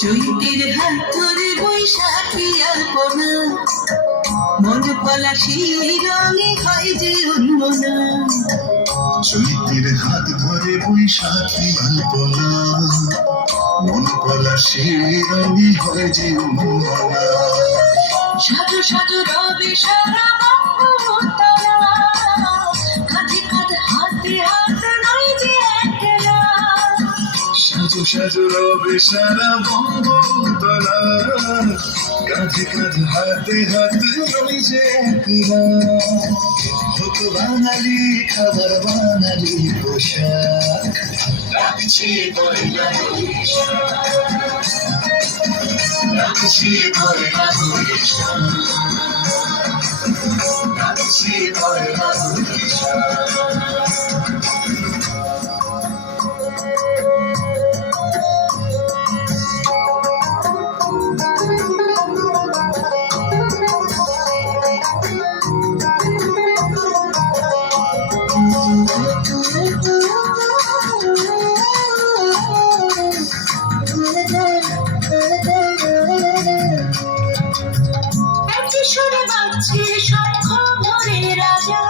চৈতের হাত ধরে বৈশাখী আলপনা, মন পলাশি রঙে হয় যে উন্মনা। চৈতের হাত ধরে বৈশাখী আলপনা, মন পলাশি রঙে হয় যে উন্মনা। সাজু সাজু রবে সারা বঙ্গতলা, কাঁধে কাঁধ হাতে হাত নয় যে একলা। সাজু সাজু রবে সারা বঙ্গতলা, কাঁধে কাঁধে হাতে হাতে রই যে একলা। হত বাঙালি খাবার বাঙালি পোশাক, লাগছে পয়লা বৈশাখ, লাগছে পয়লা বৈশাখ, লাগছে পয়লা বৈশাখ। সুরে বাজছে শঙ্খ ভরে রাজা,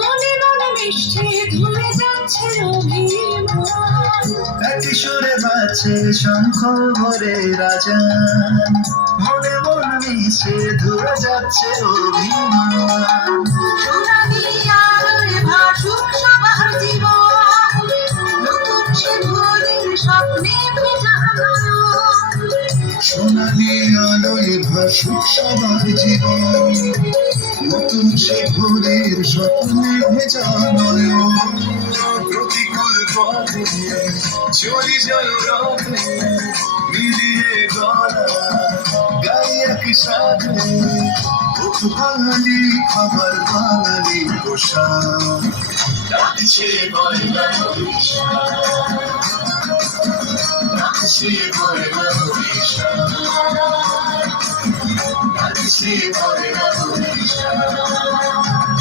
মনে মনে মিশছে ধুয়ে যাচ্ছে অভিমান। একই সুরে বাজছে শঙ্খ ভরে রাজা, মনে মনে মিশে ধুয়ে যাচ্ছে অভিমান। সোনালি আলোয় ভাসুক সবার জীবন, নতুন সে ভোরের স্বপ্নে ভেজা নয়ন। সোনালি আলোয় ভাসুক সবার জীবন, নতুন সে ভোরের স্বপ্নে ভেজা নয়ন। প্রতিকূল পথে চলি যায় রথে, মিলিয়ে গলা গাই এক সাথে। বাঙালি খাবার বাঙালি পোশাক, লাগছে পয়লা বৈশাখ, লাগছে পয়লা বৈশাখ, লাগছে পয়লা বৈশাখ।